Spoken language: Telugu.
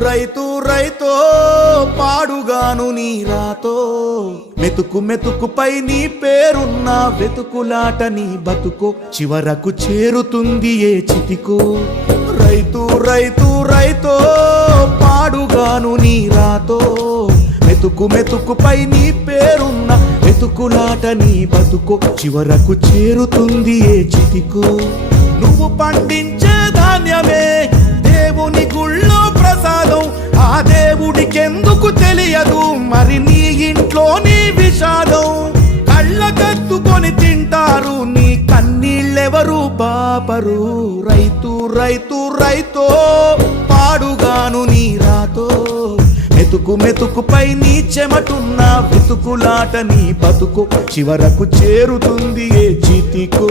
రైతు రైతో పాడుగాను నీ రాతో మెతుకు మెతుకుపై నీ పేరున్న వెతుకులాట నీ బతుకో చివరకు చేరుతుంది ఏ చితికో రైతు రైతు రైతో పాడుగాను నీ రాతో మెతుకు మెతుకుపై నీ పేరున్న వెతుకులాట నీ బతుకో చివరకు చేరుతుంది ఏ చితికో నువ్వు పండించే ధాన్యమే దేవుని గుళ్ళో ప్రసాదం ఆ దేవుడికెందుకు తెలియదు మరి నీ ఇంట్లో నీ విషాదం కళ్ళకత్తుకొని తింటారు నీ కన్నీళ్ళెవరు పాపరు రైతు రైతు రైతో పాడుగాను నీ రాతో మెతుకు మెతుకుపై నీ చెమటున్న వెతుకులాట నీ బతుకు చివరకు చేరుతుంది ఏ చితికో